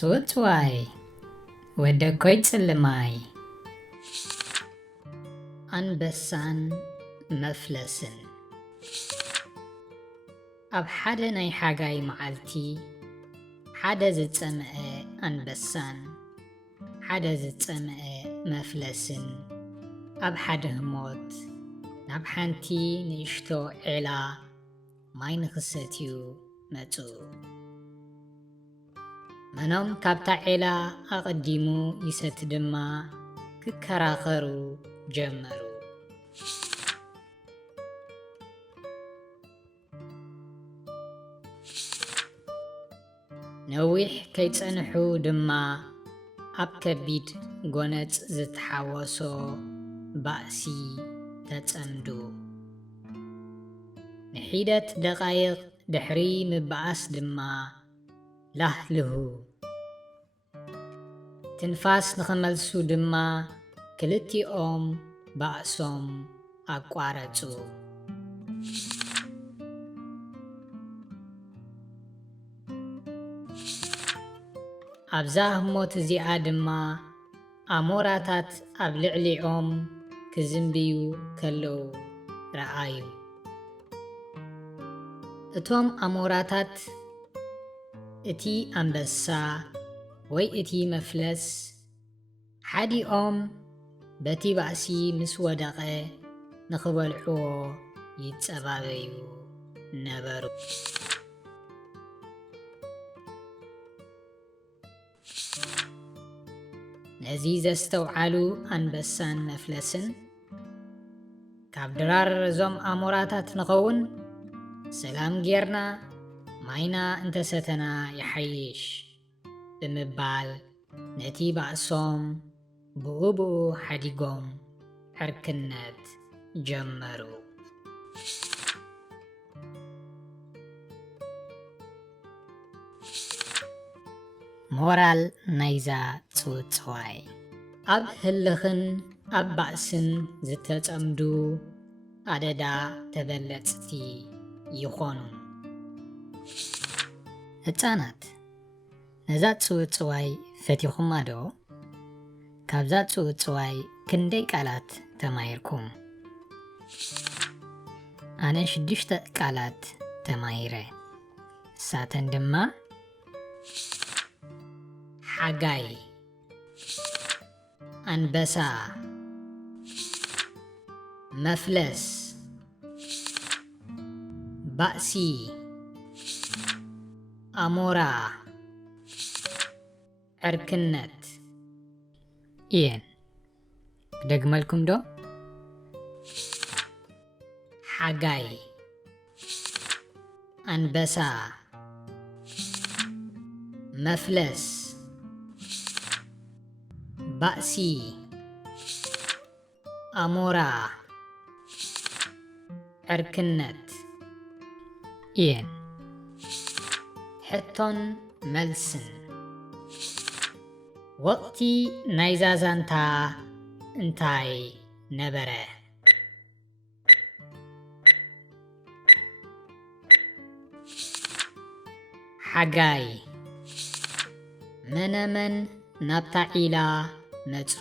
ጽውጽዋይ ወደ ኮይ ጽልማይ አንበሳን መፍለስን ኣብ ሓደ ናይ ሓጋይ መዓልቲ ሓደ ዝጸምአ አንበሳን ሓደ ዝጸምአ መፍለስን ኣብ ሓደ ህሞት ናብ ሓንቲ ንእሽቶ ዒላ ማይ ንኽሰትዩ መጹ። መኖም ካብታ ዒላ ኣቐዲሙ ይሰቲ ድማ ክከራኸሩ ጀመሩ። ነዊሕ ከይጸንሑ ድማ ኣብ ከቢድ ጎነጽ ዝተሓወሶ ባእሲ ተጸምዱ። ንሒደት ደቓይቕ ድሕሪ ምበኣስ ድማ ላህልሁ። ትንፋስ ንኽመልሱ ድማ ክልቲኦም ባእሶም ኣቋረጹ። ኣብዛ ህሞት እዚኣ ድማ ኣሞራታት ኣብ ልዕሊኦም ክዝምብዩ ከለዉ ረኣዩ። እቶም ኣሞራታት እቲ አንበሳ ወይ እቲ መፍለስ ሓዲኦም በቲ ባእሲ ምስ ወደቐ ንኽበልዕዎ ይጸባበዩ ነበሩ። ነዚ ዘስተውዓሉ አንበሳን መፍለስን ካብ ድራር እዞም ኣሞራታት ንኸውን ሰላም ጌርና ማይና እንተሰተና ይሓይሽ ብምባል ነቲ ባእሶም ብኡብኡ ሓዲጎም ሕርክነት ጀመሩ። ሞራል ናይዛ ጽውጽዋይ ኣብ ህልኽን ኣብ ባእስን ዝተጸምዱ ኣደዳ ተበለጽቲ ይኾኑ። ህፃናት ነዛ ጽውጽዋይ ፈቲኹማ ዶ? ካብዛ ጽውጽዋይ ክንደይ ቃላት ተማሂርኩም? ኣነ 6 ቃላት ተማሂረ። ሳተን ድማ ሓጋይ፣ አንበሳ፣ መፍለስ፣ ባእሲ፣ ኣሞራ፣ ዕርክነት እየን። ደግመልኩም ዶ? ሓጋይ፣ አንበሳ፣ መፍለስ፣ ባእሲ፣ ኣሞራ፣ ዕርክነት እየን። ሕቶን መልስን ወቕቲ ናይዛ ዛንታ እንታይ ነበረ? ሓጋይ መነመን ናብታ ዒላ መጹ።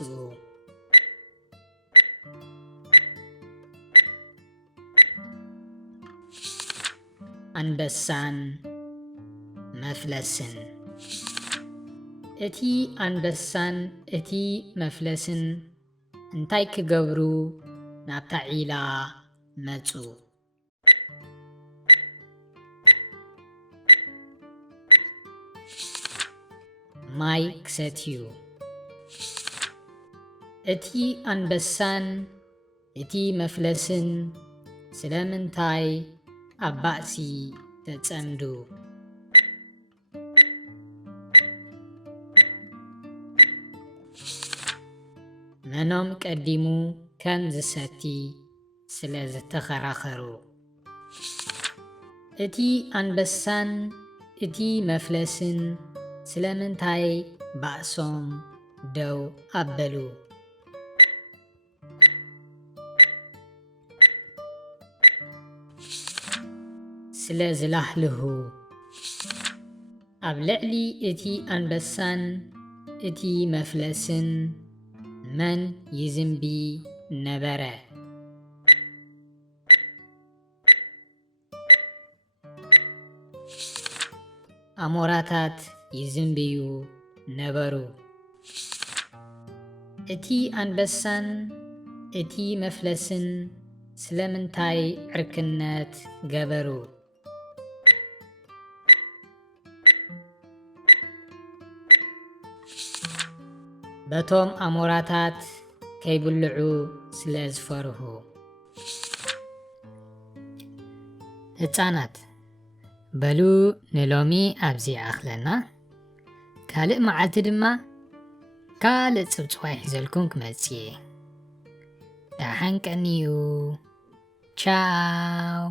አንበሳን መፍለስን እቲ አንበሳን እቲ መፍለስን እንታይ ክገብሩ ናብታ ዒላ መጹ? ማይ ክሰትዩ። እቲ አንበሳን እቲ መፍለስን ስለምንታይ ኣብ ባእሲ ተጸምዱ? መኖም ቀዲሙ ከም ዝሰቲ ስለ ዝተኸራኸሩ። እቲ አንበሳን እቲ መፍለስን ስለምንታይ ባእሶም ደው ኣበሉ? ስለ ዝላህልሁ። ኣብ ልዕሊ እቲ ኣንበሳን እቲ መፍለስን መን ይዝንቢ ነበረ? ኣሞራታት ይዝንብዩ ነበሩ። እቲ ኣንበሳን እቲ መፍለስን ስለምንታይ ዕርክነት ገበሩ? በቶም ኣሞራታት ከይብልዑ ስለ ዝፈርሁ። ህፃናት በሉ ንሎሚ ኣብዚ ኣኽለና ካልእ መዓልቲ ድማ ካልእ ፅብፅዋይ ሒዘልኩም ክመፅእ እየ። ዳሓን ቀኒዩ ቻው።